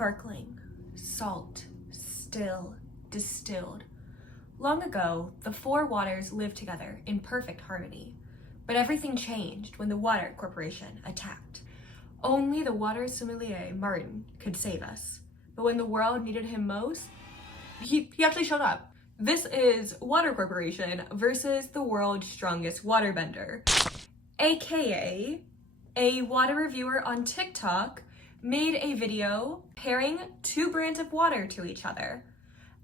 sparkling, salt, still, distilled. Long ago, the four waters lived together in perfect harmony, but everything changed when the Water Corporation attacked. Only the water sommelier, Martin, could save us, but when the world needed him most, he actually showed up. This is Water Corporation versus the world's strongest waterbender, aka a water reviewer on TikTok made a video pairing two brands of water to each other.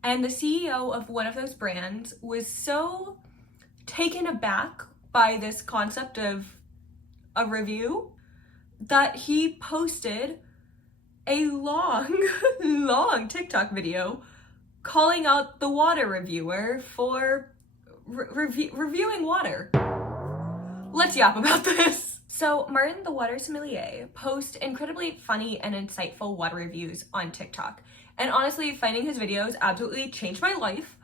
And the CEO of one of those brands was so taken aback by this concept of a review that he posted a long TikTok video calling out the water reviewer for reviewing water. Let's yap about this. So Martin, the water sommelier, posts incredibly funny and insightful water reviews on TikTok. And honestly, finding his videos absolutely changed my life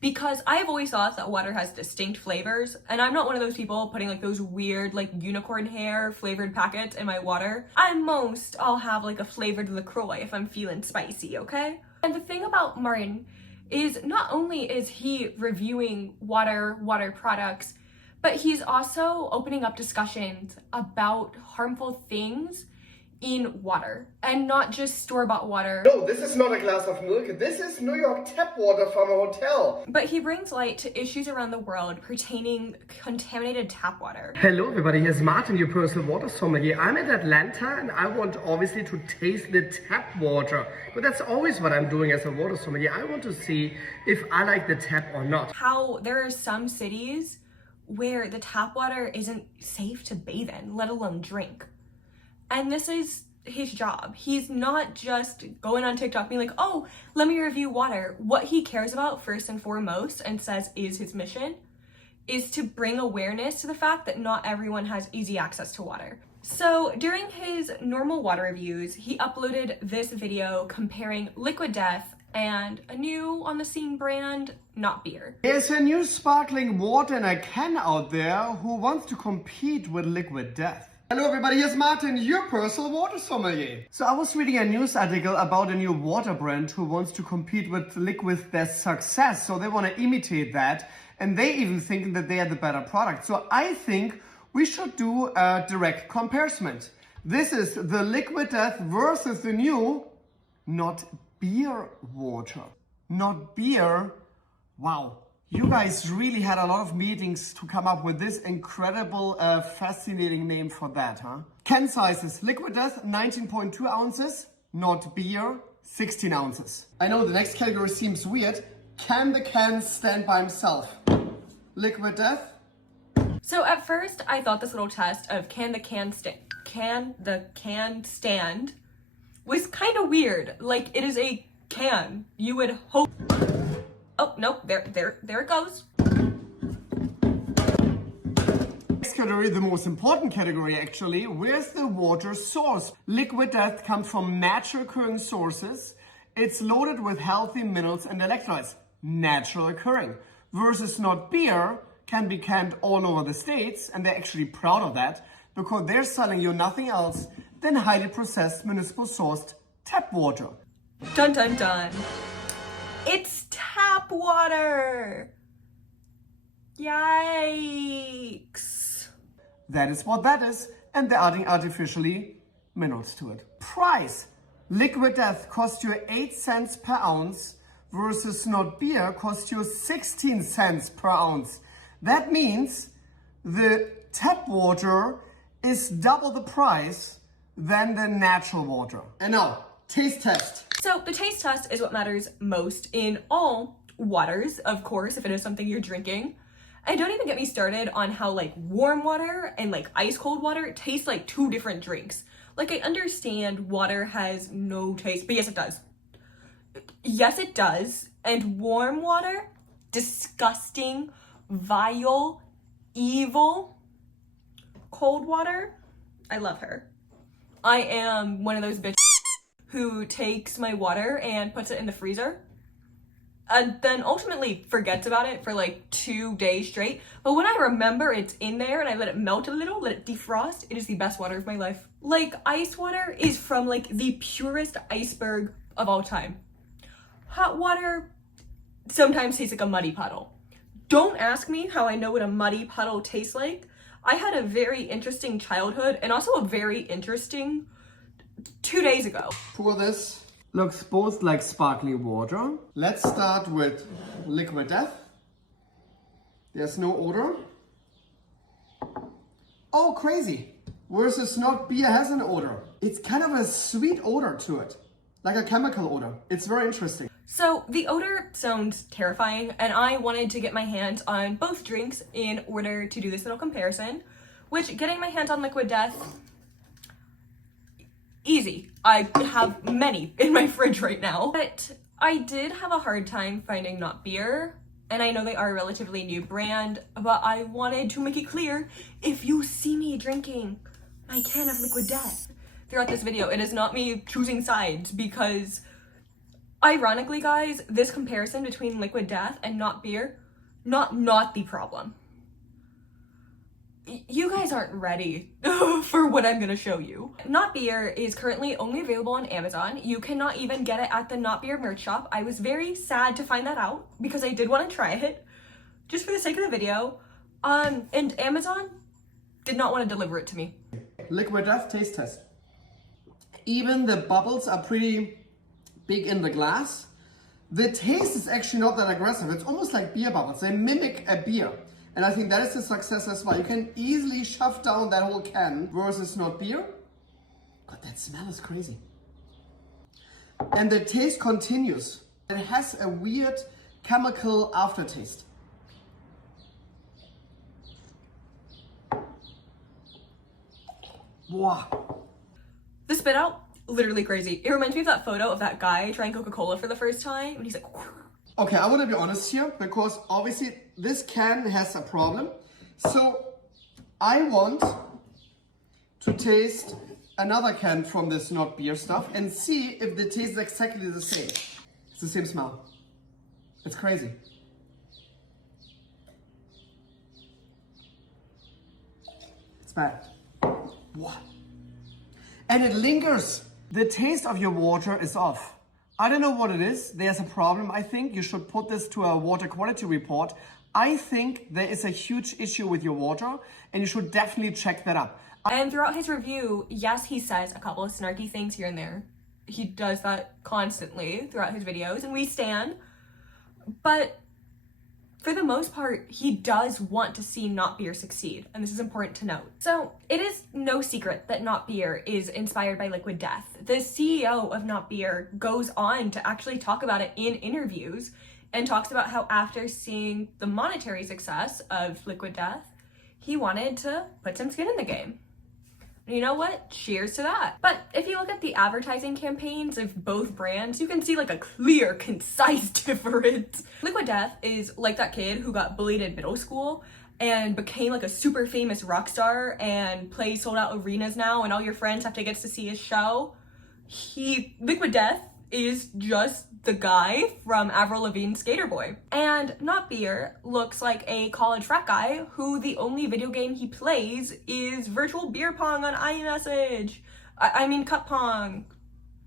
because I've always thought that water has distinct flavors, and I'm not one of those people putting like those weird like unicorn hair flavored packets in my water. I'll have like a flavored LaCroix if I'm feeling spicy, okay? And the thing about Martin is not only is he reviewing water products, but he's also opening up discussions about harmful things in water and not just store-bought water. No, this is not a glass of milk. This is New York tap water from a hotel. But he brings light to issues around the world pertaining contaminated tap water. Hello everybody, here's Martin, your personal water sommelier. I'm in Atlanta and I want obviously to taste the tap water. But that's always what I'm doing as a water sommelier. I want to see if I like the tap or not. How there are some cities where the tap water isn't safe to bathe in, let alone drink. And this is his job. He's not just going on TikTok being like, oh, let me review water. What he cares about first and foremost and says is his mission is to bring awareness to the fact that not everyone has easy access to water. So during his normal water reviews, he uploaded this video comparing Liquid Death and a new on the scene brand, Not Beer. There's a new sparkling water in a can out there who wants to compete with Liquid Death. Hello everybody, here's Martin, your personal water sommelier. So I was reading a news article about a new water brand who wants to compete with Liquid Death's success. So they want to imitate that, and they even think that they are the better product. So I think we should do a direct comparison. This is the Liquid Death versus the new Not Beer water. Not Beer. Wow. You guys really had a lot of meetings to come up with this incredible, fascinating name for that, huh? Can sizes, Liquid Death 19.2 ounces, Not Beer 16 ounces. I know the next category seems weird. Can the can stand by himself? Liquid Death. So at first I thought this little test of can the can stand was kind of weird. Like, it is a can. You would hope. Oh, no, there it goes. Next category, the most important category actually, where's the water source? Liquid Death comes from natural occurring sources. It's loaded with healthy minerals and electrolytes, natural occurring. Versus Not Beer can be canned all over the States, and they're actually proud of that because they're selling you nothing else than highly processed municipal sourced tap water. Dun dun dun. It's tap water. Yikes. That is what that is, and they're adding artificially minerals to it. Price. Liquid Death costs you 8 cents per ounce versus Not Beer costs you 16 cents per ounce. That means the tap water is double the price than the natural water. And now, taste test. So the taste test is what matters most in all waters, of course, if it is something you're drinking. And don't even get me started on how like warm water and like ice cold water taste like two different drinks. Like, I understand water has no taste, but yes it does. Yes it does. And warm water, disgusting, vile, evil. Cold water, I love her. I am one of those bitches who takes my water and puts it in the freezer. and then ultimately forgets about it for like 2 days straight. But when I remember it's in there and I let it melt a little, let it defrost, it is the best water of my life. Like, ice water is from like the purest iceberg of all time. Hot water sometimes tastes like a muddy puddle. Don't ask me how I know what a muddy puddle tastes like. I had a very interesting childhood and also a very interesting 2 days ago. Pour this. Looks both like sparkling water. Let's start with Liquid Death. There's no odor. Oh, crazy. Versus Not Beer has an odor. It's kind of a sweet odor to it. Like a chemical odor. It's very interesting. So the odor sounds terrifying, and I wanted to get my hands on both drinks in order to do this little comparison, which getting my hands on Liquid Death, easy. I have many in my fridge right now, but I did have a hard time finding Not Beer, and I know they are a relatively new brand, but I wanted to make it clear, if you see me drinking my can of Liquid Death throughout this video, it is not me choosing sides, because ironically, guys, this comparison between Liquid Death and Not Beer, not the problem. You guys aren't ready for what I'm gonna show you. Not Beer is currently only available on Amazon. You cannot even get it at the Not Beer merch shop. I was very sad to find that out because I did want to try it just for the sake of the video. And Amazon did not want to deliver it to me. Liquid Death taste test. Even the bubbles are pretty big in the glass. The taste is actually not that aggressive. It's almost like beer bubbles. They mimic a beer. And I think that is the success as well. You can easily shove down that whole can versus Not Beer. God, that smell is crazy. And the taste continues. It has a weird chemical aftertaste. Wow. The spit out, literally crazy. It reminds me of that photo of that guy trying Coca-Cola for the first time, and he's like, okay, I want to be honest here, because obviously this can has a problem. So I want to taste another can from this Not Beer stuff and see if the taste is exactly the same. It's the same smell. It's crazy. It's bad. What? And it lingers. The taste of your water is off. I don't know what it is. There's a problem, I think. You should put this to a water quality report. I think there is a huge issue with your water, and you should definitely check that up. And throughout his review, yes, he says a couple of snarky things here and there. He does that constantly throughout his videos, and we stan. But for the most part, he does want to see Not Beer succeed, and this is important to note. So it is no secret that Not Beer is inspired by Liquid Death. The CEO of Not Beer goes on to actually talk about it in interviews and talks about how after seeing the monetary success of Liquid Death, he wanted to put some skin in the game. You know what? Cheers to that. But if you look at the advertising campaigns of both brands, you can see like a clear, concise difference. Liquid Death is like that kid who got bullied in middle school and became like a super famous rock star and plays sold out arenas now and all your friends have to get to see his show. Liquid Death is just the guy from Avril Lavigne's Skater Boy. And Not Beer looks like a college frat guy who the only video game he plays is virtual beer pong on iMessage. I mean cup pong.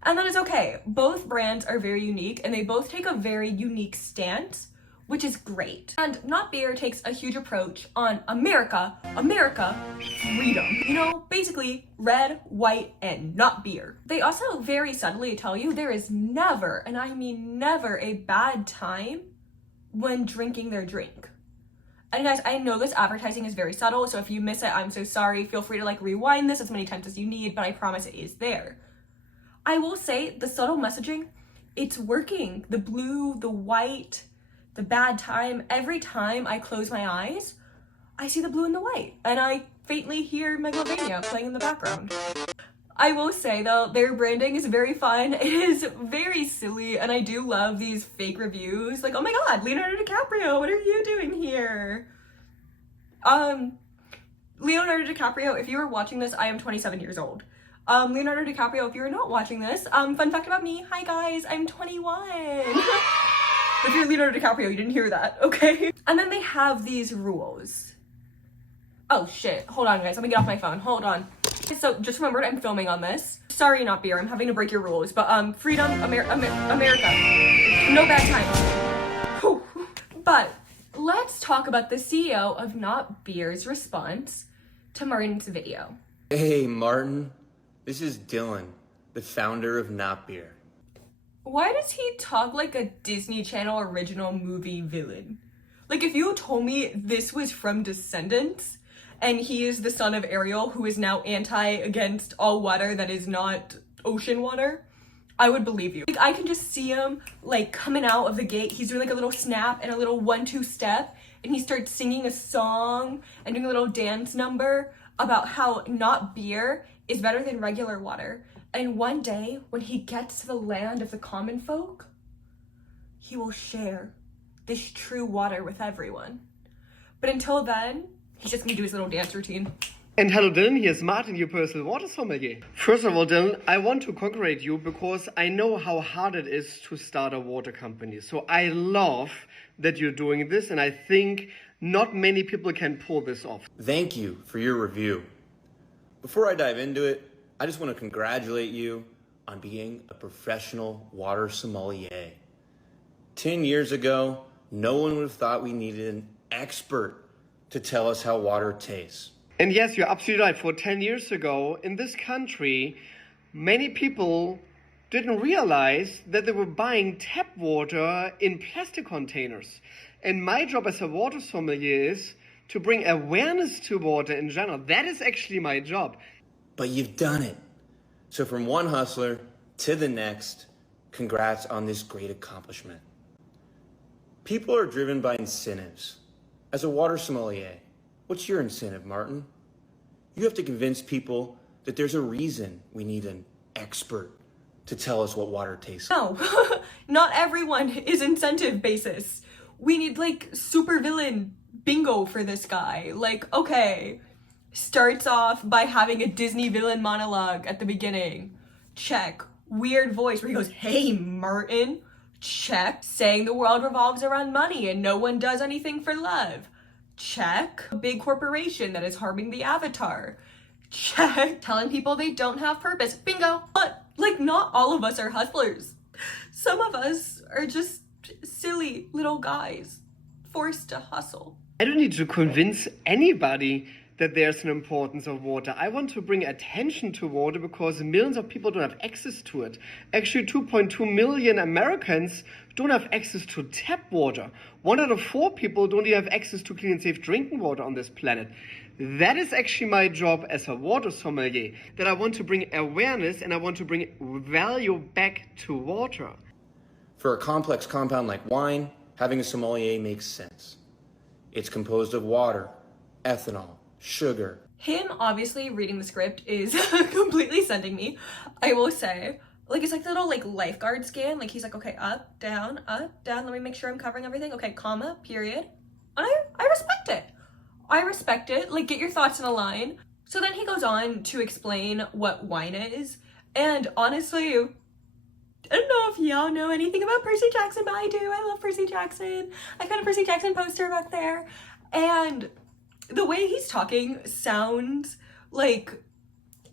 And that is okay. Both brands are very unique and they both take a very unique stance, which is great. And Not Beer takes a huge approach on America, freedom. You know, basically red, white, and not beer. They also very subtly tell you there is never, and I mean never, a bad time when drinking their drink. And guys, I know this advertising is very subtle, so if you miss it, I'm so sorry. Feel free to like rewind this as many times as you need, but I promise it is there. I will say the subtle messaging, it's working. The blue, the white, the bad time, every time I close my eyes, I see the blue and the white, and I faintly hear Megalovania playing in the background. I will say though, their branding is very fun, it is very silly, and I do love these fake reviews, like, oh my god, Leonardo DiCaprio, what are you doing here? Leonardo DiCaprio, if you are watching this, I am 27 years old. Leonardo DiCaprio, if you're not watching this, fun fact about me, hi guys, I'm 21. If you're Leonardo DiCaprio, you didn't hear that, okay? And then they have these rules. Oh shit, hold on guys, let me get off my phone, hold on. So just remembered I'm filming on this. Sorry, not beer, I'm having to break your rules, but freedom, America. No bad times. Whew. But let's talk about the CEO of Not Beer's response to Martin's video. Hey Martin, this is Dylan, the founder of Not Beer. Why does he talk like a Disney Channel original movie villain? Like if you told me this was from Descendants and he is the son of Ariel who is now against all water that is not ocean water, I would believe you. Like I can just see him like coming out of the gate. He's doing like a little snap and a little 1-2 step and he starts singing a song and doing a little dance number about how Not Beer is better than regular water. And one day, when he gets to the land of the common folk, he will share this true water with everyone. But until then, he's just gonna do his little dance routine. And hello Dylan, here's Martin, your personal water sommelier. First of all Dylan, I want to congratulate you because I know how hard it is to start a water company. So I love that you're doing this and I think not many people can pull this off. Thank you for your review. Before I dive into it, I just want to congratulate you on being a professional water sommelier. 10 years ago, no one would have thought we needed an expert to tell us how water tastes. And yes, you're absolutely right. For 10 years ago, in this country, many people didn't realize that they were buying tap water in plastic containers. And my job as a water sommelier is to bring awareness to water in general. That is actually my job. But you've done it. So from one hustler to the next, congrats on this great accomplishment. People are driven by incentives. As a water sommelier, what's your incentive, Martin? You have to convince people that there's a reason we need an expert to tell us what water tastes like. No, not everyone is incentive basis. We need like supervillain bingo for this guy. Like, okay, starts off by having a Disney villain monologue at the beginning. Check. Weird voice where he goes, "Hey, Martin." Check. Saying the world revolves around money and no one does anything for love. Check. A big corporation that is harming the avatar. Check. Telling people they don't have purpose. Bingo. But, like, not all of us are hustlers. Some of us are just silly little guys forced to hustle. I don't need to convince anybody that there's an importance of water. I want to bring attention to water because millions of people don't have access to it. Actually, 2.2 million Americans don't have access to tap water. 1 out of 4 people don't even have access to clean and safe drinking water on this planet. That is actually my job as a water sommelier, that I want to bring awareness and I want to bring value back to water. For a complex compound like wine, having a sommelier makes sense. It's composed of water, ethanol, sugar. Him obviously reading the script is completely sending me. I will say, like, it's like the little like lifeguard scan. Like he's like, okay, up, down, let me make sure I'm covering everything. Okay, comma, period. And I respect it. I respect it. Like, get your thoughts in a line. So then he goes on to explain what wine is. And honestly, I don't know if y'all know anything about Percy Jackson, but I do. I love Percy Jackson. I got a Percy Jackson poster back there. And the way he's talking sounds like,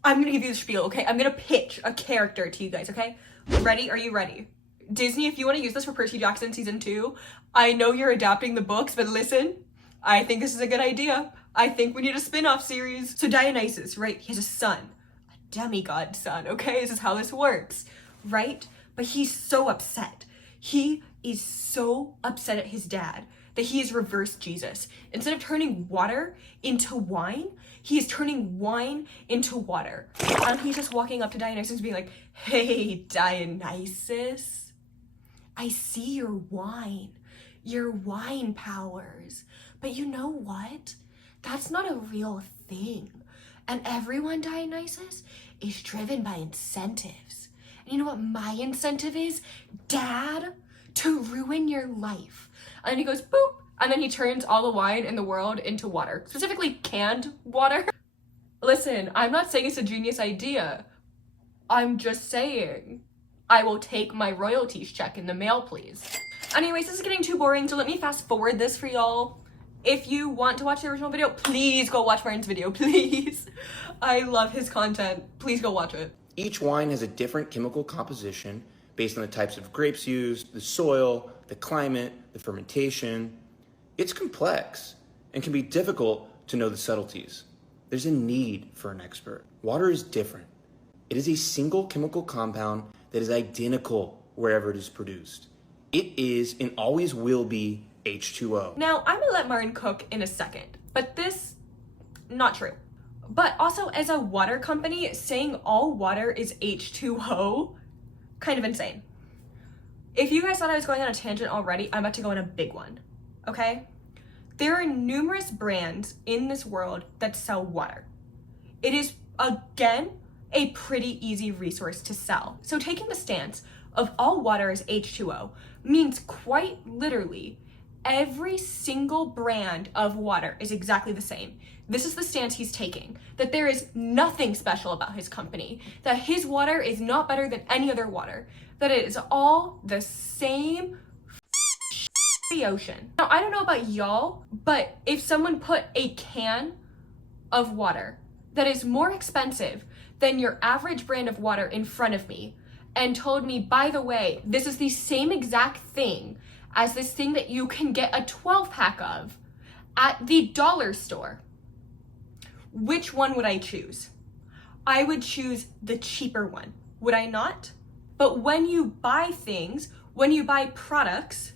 I'm gonna give you the spiel, okay? I'm gonna pitch a character to you guys, okay? Ready? Are you ready? Disney, if you want to use this for Percy Jackson season 2, I know you're adapting the books, but listen, I think this is a good idea. I think we need a spin-off series. So Dionysus, right? He has a son, a demigod son, okay? This is how this works, right? But he's so upset. He is so upset at his dad that he has reversed Jesus. Instead of turning water into wine, he is turning wine into water. And he's just walking up to Dionysus being like, "Hey, Dionysus, I see your wine powers. But you know what? That's not a real thing. And everyone, Dionysus, is driven by incentives. And you know what my incentive is, Dad? To ruin your life." And then he goes, boop, and then he turns all the wine in the world into water, specifically canned water. Listen, I'm not saying it's a genius idea. I'm just saying I will take my royalties check in the mail, please. Anyways, this is getting too boring, so let me fast forward this for y'all. If you want to watch the original video, please go watch Martin's video, please. I love his content. Please go watch it. Each wine has a different chemical composition based on the types of grapes used, the soil, the climate, the fermentation. It's complex and can be difficult to know the subtleties. There's a need for an expert. Water is different. It is a single chemical compound that is identical wherever it is produced. It is and always will be H2O. Now, I'm gonna let Martin cook in a second, but this, not true. But also, as a water company, saying all water is H2O, kind of insane. If you guys thought I was going on a tangent already, I'm about to go on a big one, okay? There are numerous brands in this world that sell water. It is, again, a pretty easy resource to sell. So taking the stance of all water is H2O means quite literally every single brand of water is exactly the same. This is the stance he's taking, that there is nothing special about his company, that his water is not better than any other water, that it is all the same the ocean. Now, I don't know about y'all, but if someone put a can of water that is more expensive than your average brand of water in front of me and told me, by the way, this is the same exact thing as this thing that you can get a 12-pack of at the dollar store, which one would I choose? I would choose the cheaper one, would I not? But when you buy things, when you buy products,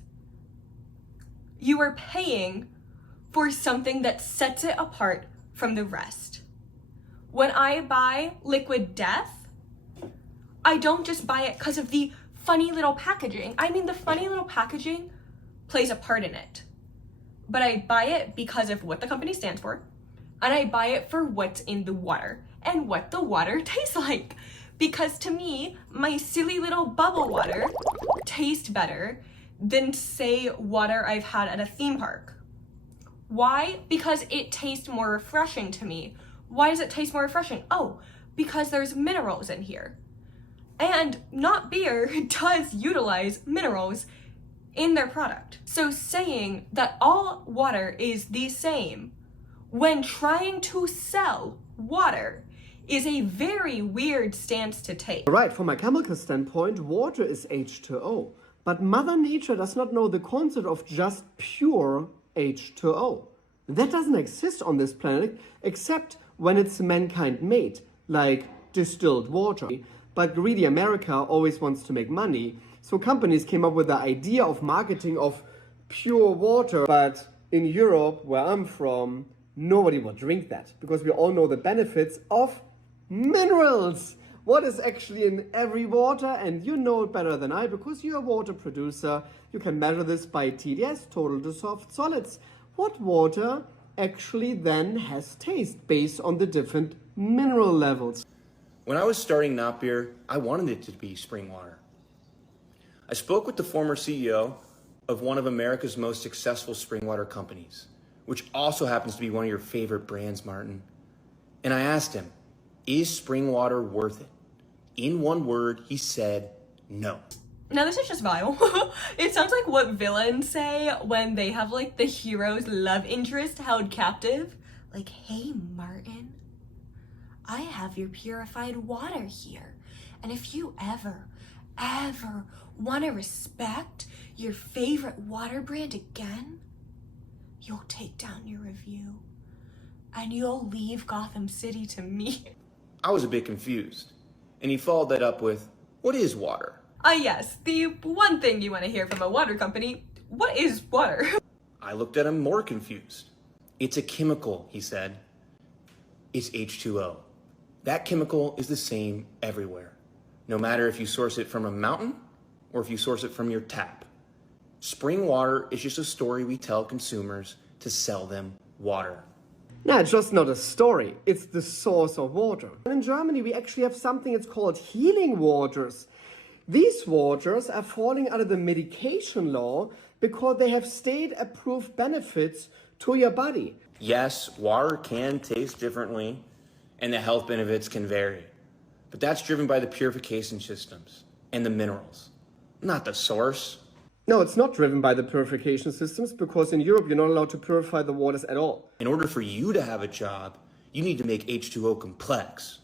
you are paying for something that sets it apart from the rest. When I buy Liquid Death, I don't just buy it because of the funny little packaging. I mean, the funny little packaging plays a part in it. But I buy it because of what the company stands for, and I buy it for what's in the water and what the water tastes like. Because to me, my silly little bubble water tastes better than, say, water I've had at a theme park. Why? Because it tastes more refreshing to me. Why does it taste more refreshing? Oh, because there's minerals in here. And Not Beer does utilize minerals in their product. So saying that all water is the same when trying to sell water is a very weird stance to take. Right, from a chemical standpoint, water is H2O. But Mother Nature does not know the concept of just pure H2O. That doesn't exist on this planet except when it's mankind made, like distilled water. But greedy America always wants to make money, so companies came up with the idea of marketing of pure water. But in Europe, where I'm from, nobody would drink that because we all know the benefits of minerals. What is actually in every water, and you know it better than I because you're a water producer. You can measure this by TDS, total dissolved solids. What water actually then has taste based on the different mineral levels? When I was starting Not Beer, I wanted it to be spring water. I spoke with the former CEO of one of America's most successful spring water companies, which also happens to be one of your favorite brands, Martin. And I asked him, is spring water worth it? In one word, he said no. Now this is just vile. It sounds like what villains say when they have like the hero's love interest held captive. Like, hey Martin, I have your purified water here. And if you ever want to respect your favorite water brand again, you'll take down your review and you'll leave Gotham City to me. I was a bit confused, and he followed that up with, what is water? Yes, the one thing you want to hear from a water company. What is water? I looked at him more confused. It's a chemical, he said. It's H2O. That chemical is the same everywhere, no matter if you source it from a mountain or if you source it from your tap. Spring water is just a story we tell consumers to sell them water. No, it's just not a story. It's the source of water. And in Germany, we actually have something that's called healing waters. These waters are falling under the medication law because they have state-approved benefits to your body. Yes, water can taste differently, and the health benefits can vary. But that's driven by the purification systems and the minerals, not the source. No, it's not driven by the purification systems because in Europe you're not allowed to purify the waters at all. In order for you to have a job, you need to make H2O complex.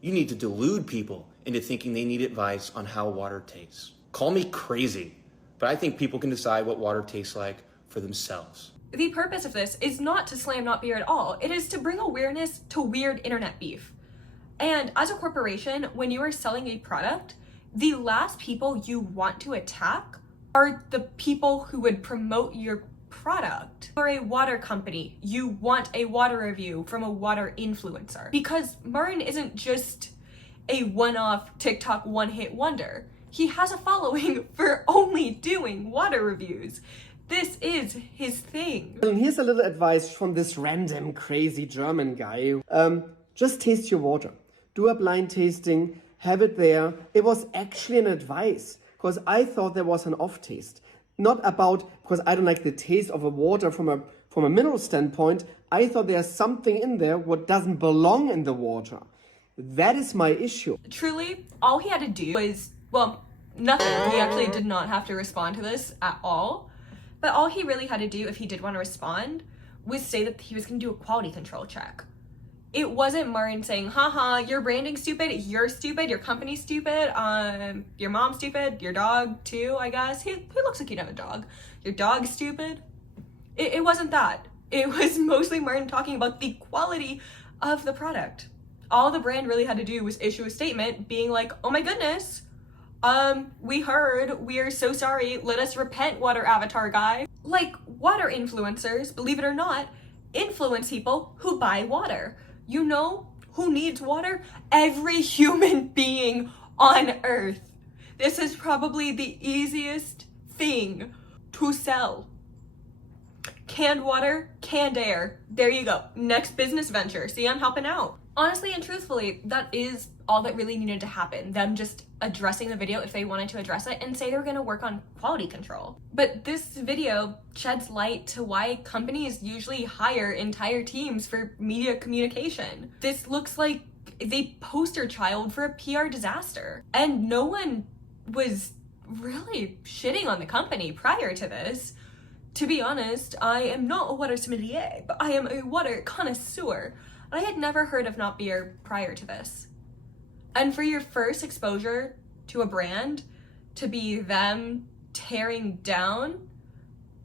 You need to delude people into thinking they need advice on how water tastes. Call me crazy, but I think people can decide what water tastes like for themselves. The purpose of this is not to slam Not Beer at all. It is to bring awareness to weird internet beef. And as a corporation, when you are selling a product, the last people you want to attack are the people who would promote your product. For a water company, you want a water review from a water influencer. Because Martin isn't just a one-off TikTok one-hit wonder. He has a following for only doing water reviews. This is his thing. And here's a little advice from this random crazy German guy. Just taste your water. Do a blind tasting, have it there. It was actually an advice because I thought there was an off taste. Not about, because I don't like the taste of a water from a mineral standpoint. I thought there's something in there what doesn't belong in the water. That is my issue. Truly, all he had to do was, well, nothing. He actually did not have to respond to this at all. But all he really had to do, if he did want to respond, was say that he was going to do a quality control check. It wasn't Martin saying, haha, your branding's stupid, your company's stupid, your mom's stupid, your dog too, I guess. He looks like he'd have a dog. Your dog's stupid. It wasn't that. It was mostly Martin talking about the quality of the product. All the brand really had to do was issue a statement being like, oh my goodness, we heard, we are so sorry, let us repent, water avatar guy. Like, water influencers, believe it or not, influence people who buy water. You know who needs water? Every human being on earth. This is probably the easiest thing to sell. Canned water, canned air. There you go. Next business venture. See, I'm helping out. Honestly and truthfully, that is all that really needed to happen. Them just addressing the video if they wanted to address it and say they were going to work on quality control. But this video sheds light to why companies usually hire entire teams for media communication. This looks like the poster child for a PR disaster. And no one was really shitting on the company prior to this. To be honest, I am not a water sommelier, but I am a water connoisseur. I had never heard of Not Beer prior to this. And for your first exposure to a brand to be them tearing down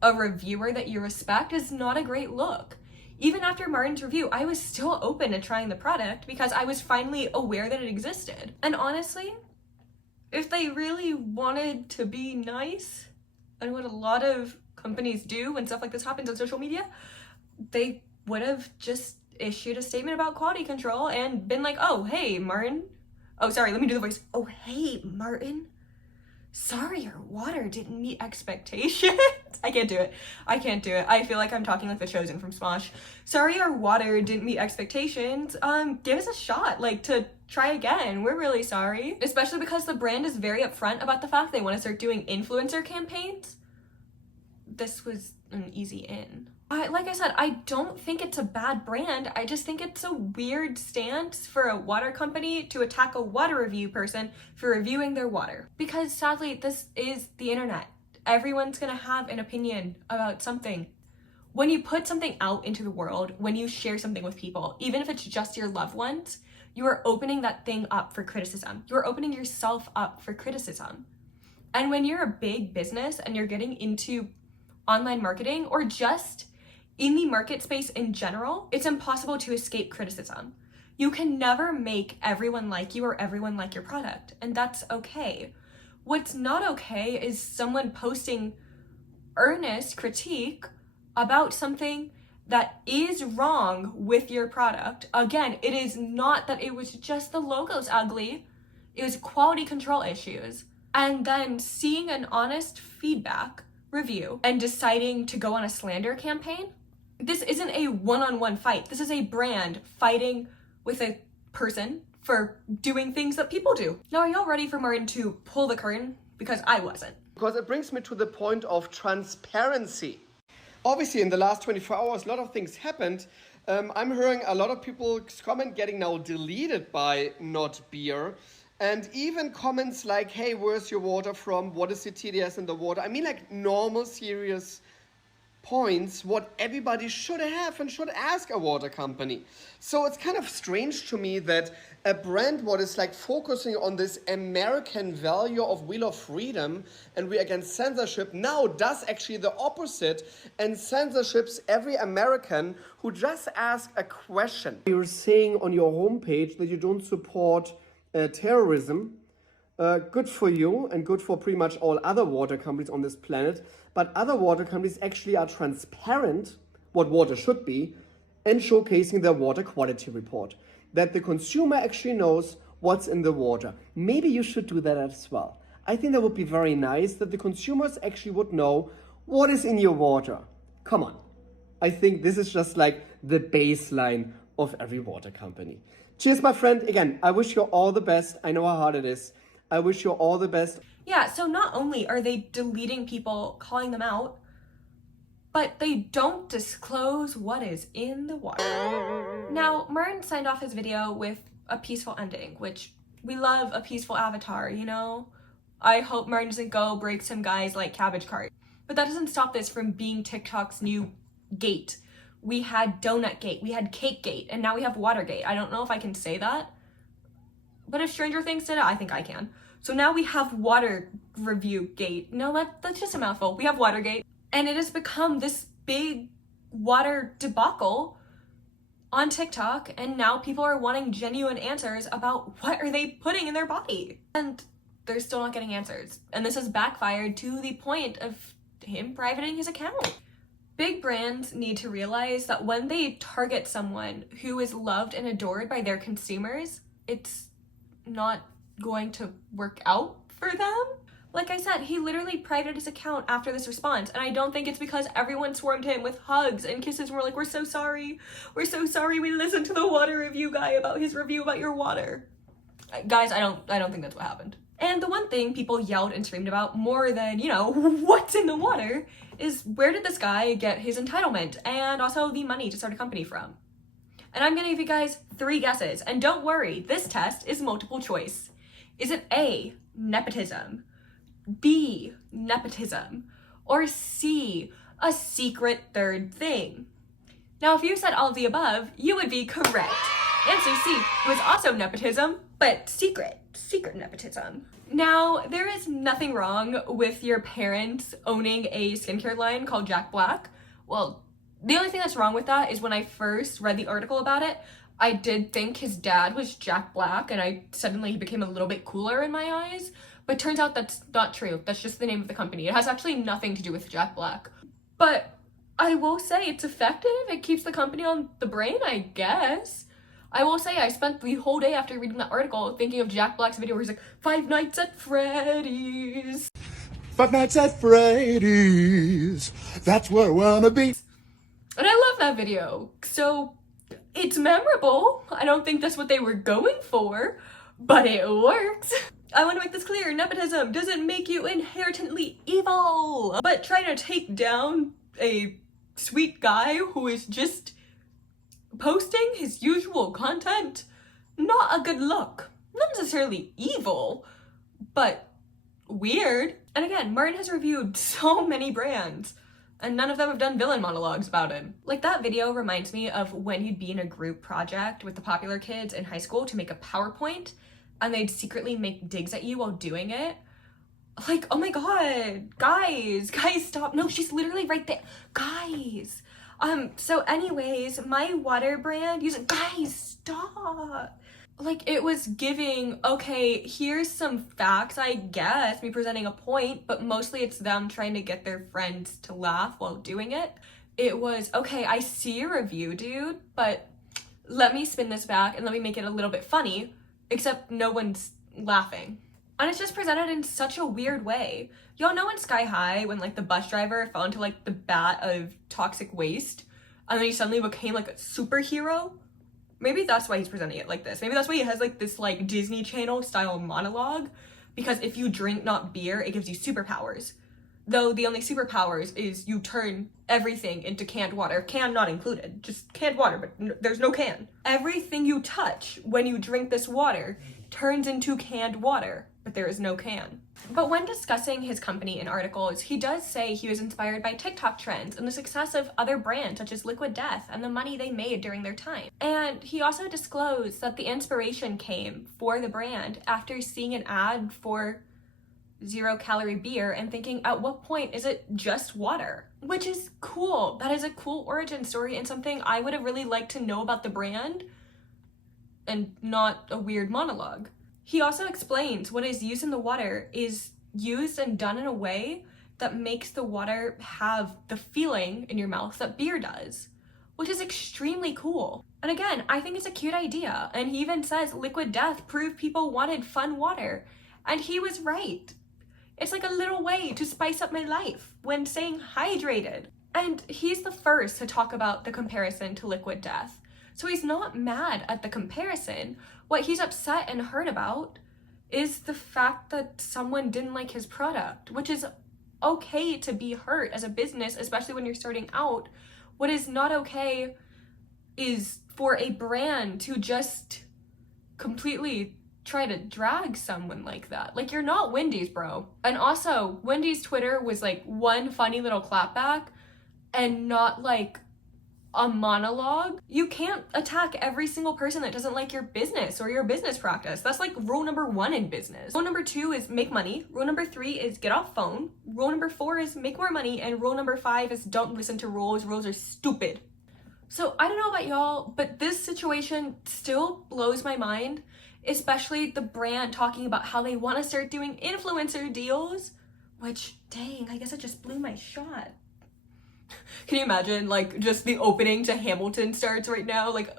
a reviewer that you respect is not a great look. Even after Martin's review, I was still open to trying the product because I was finally aware that it existed. And honestly, if they really wanted to be nice, and what a lot of companies do when stuff like this happens on social media, they would have just issued a statement about quality control and been like, oh, hey, Martin. Oh, sorry, let me do the voice. Oh, hey, Martin. Sorry, your water didn't meet expectations. I can't do it. I feel like I'm talking like the Chosen from Smosh. Sorry, our water didn't meet expectations. Give us a shot, like, to try again. We're really sorry. Especially because the brand is very upfront about the fact they want to start doing influencer campaigns. This was an easy in. Like I said, I don't think it's a bad brand. I just think it's a weird stance for a water company to attack a water review person for reviewing their water. Because sadly, this is the internet. Everyone's gonna have an opinion about something. When you put something out into the world, when you share something with people, even if it's just your loved ones, you are opening that thing up for criticism. You're opening yourself up for criticism. And when you're a big business and you're getting into online marketing or just in the market space in general, it's impossible to escape criticism. You can never make everyone like you or everyone like your product, and that's okay. What's not okay is someone posting earnest critique about something that is wrong with your product. Again, it is not that it was just the logo's ugly, it was quality control issues. And then seeing an honest feedback review and deciding to go on a slander campaign. This isn't a one-on-one fight. This is a brand fighting with a person for doing things that people do. Now, are y'all ready for Martin to pull the curtain? Because I wasn't. Because it brings me to the point of transparency. Obviously, in the last 24 hours, a lot of things happened. I'm hearing a lot of people's comment getting now deleted by Not Beer. And even comments like, hey, where's your water from? What is the TDS in the water? I mean, like normal, serious points what everybody should have and should ask a water company. So it's kind of strange to me that a brand what is like focusing on this American value of Wheel of Freedom and we're against censorship now does actually the opposite and censorships every American who just asks a question. You're saying on your homepage that you don't support terrorism. Good for you and good for pretty much all other water companies on this planet. But other water companies actually are transparent, what water should be, and showcasing their water quality report. That the consumer actually knows what's in the water. Maybe you should do that as well. I think that would be very nice that the consumers actually would know what is in your water. Come on. I think this is just like the baseline of every water company. Cheers, my friend. Again, I wish you all the best. I know how hard it is. I wish you all the best. Yeah, so not only are they deleting people, calling them out, but they don't disclose what is in the water. Now, Mern signed off his video with a peaceful ending, which we love a peaceful avatar, you know? I hope Mern doesn't go break some guys like Cabbage Cart. But that doesn't stop this from being TikTok's new gate. We had Donut Gate, we had Cake Gate, and now we have Watergate. I don't know if I can say that, but if Stranger Things did it, I think I can. So now we have Water Review Gate. No, that's just a mouthful. We have Watergate. And it has become this big water debacle on TikTok. And now people are wanting genuine answers about what are they putting in their body. And they're still not getting answers. And this has backfired to the point of him privating his account. Big brands need to realize that when they target someone who is loved and adored by their consumers, it's not going to work out for them. Like I said, he literally privated his account after this response, and I don't think it's because everyone swarmed him with hugs and kisses and were like, we're so sorry we listened to the water review guy about his review about your water. Guys, I don't think that's what happened. And the one thing people yelled and screamed about more than, you know, what's in the water is where did this guy get his entitlement and also the money to start a company from? And I'm gonna give you guys 3 guesses, and don't worry, this test is multiple choice. Is it A, nepotism, B, nepotism, or C, a secret third thing? Now, if you said all of the above, you would be correct. Answer C was also nepotism, but secret nepotism. Now, there is nothing wrong with your parents owning a skincare line called Jack Black. Well, the only thing that's wrong with that is when I first read the article about it, I did think his dad was Jack Black, and suddenly he became a little bit cooler in my eyes. But turns out that's not true. That's just the name of the company. It has actually nothing to do with Jack Black. But I will say it's effective. It keeps the company on the brain, I guess. I will say I spent the whole day after reading that article thinking of Jack Black's video where he's like, 5 Nights at Freddy's. 5 Nights at Freddy's. That's where I wanna be. And I love that video. So it's memorable. I don't think that's what they were going for, but it works. I want to make this clear. Nepotism doesn't make you inherently evil. But trying to take down a sweet guy who is just posting his usual content, not a good look. Not necessarily evil, but weird. And again, Martin has reviewed so many brands, and none of them have done villain monologues about him. Like, that video reminds me of when you'd be in a group project with the popular kids in high school to make a PowerPoint, and they'd secretly make digs at you while doing it. Like, oh my god, guys, stop. No, she's literally right there. Guys. So anyways, my water brand guys, stop. Like, it was giving, okay, here's some facts, I guess, me presenting a point, but mostly it's them trying to get their friends to laugh while doing it. It was, okay, I see your review, dude, but let me spin this back and let me make it a little bit funny, except no one's laughing. And it's just presented in such a weird way. Y'all know in Sky High when, like, the bus driver fell into, like, the vat of toxic waste, and then he suddenly became, like, a superhero? Maybe that's why he's presenting it like this. Maybe that's why he has, like, this, like, Disney Channel style monologue, because if you drink not beer, it gives you superpowers. Though the only superpowers is you turn everything into canned water. Can not included, just canned water, but there's no can. Everything you touch when you drink this water turns into canned water, but there is no can. But when discussing his company in articles, he does say he was inspired by TikTok trends and the success of other brands such as Liquid Death and the money they made during their time. And he also disclosed that the inspiration came for the brand after seeing an ad for 0-calorie beer and thinking, at what point is it just water? Which is cool. That is a cool origin story and something I would have really liked to know about the brand and not a weird monologue. He also explains what is used in the water is used and done in a way that makes the water have the feeling in your mouth that beer does, which is extremely cool. And again, I think it's a cute idea. And he even says Liquid Death proved people wanted fun water. And he was right. It's like a little way to spice up my life when staying hydrated. And he's the first to talk about the comparison to Liquid Death. So he's not mad at the comparison. What he's upset and hurt about is the fact that someone didn't like his product, which is okay to be hurt as a business, especially when you're starting out. What is not okay is for a brand to just completely try to drag someone like that. Like, you're not Wendy's, bro. And also, Wendy's Twitter was like one funny little clapback and not like a monologue. You can't attack every single person that doesn't like your business or your business practice. That's like rule number 1 in business. Rule number 2 is make money. Rule number 3 is get off phone. Rule number 4 is make more money. And rule number 5 is don't listen to rules. Rules are stupid. So I don't know about y'all, but this situation still blows my mind, especially the brand talking about how they want to start doing influencer deals, which, dang, I guess it just blew my shot. Can you imagine, like, just the opening to Hamilton starts right now? Like,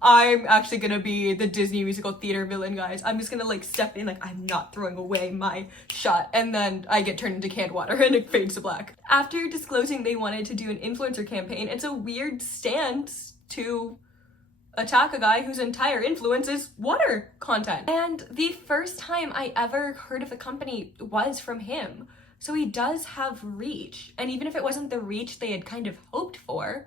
I'm actually gonna be the Disney musical theater villain, guys. I'm just gonna, like, step in, like, I'm not throwing away my shot. And then I get turned into canned water and it fades to black. After disclosing they wanted to do an influencer campaign, it's a weird stance to attack a guy whose entire influence is water content. And the first time I ever heard of the company was from him. So he does have reach. And even if it wasn't the reach they had kind of hoped for,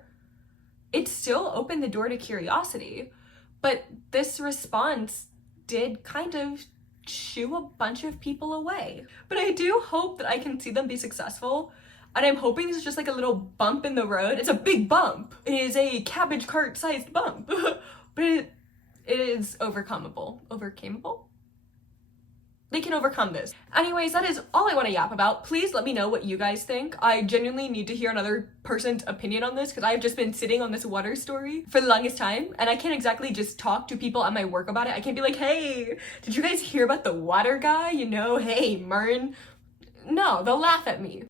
it still opened the door to curiosity. But this response did kind of shoo a bunch of people away. But I do hope that I can see them be successful. And I'm hoping this is just like a little bump in the road. It's a big bump. It is a cabbage cart sized bump. But it is overcomable. Overcamable? They can overcome this. Anyways, that is all I want to yap about. Please let me know what you guys think. I genuinely need to hear another person's opinion on this because I've just been sitting on this water story for the longest time and I can't exactly just talk to people at my work about it. I can't be like, hey, did you guys hear about the water guy? You know, hey, Martin. No, they'll laugh at me.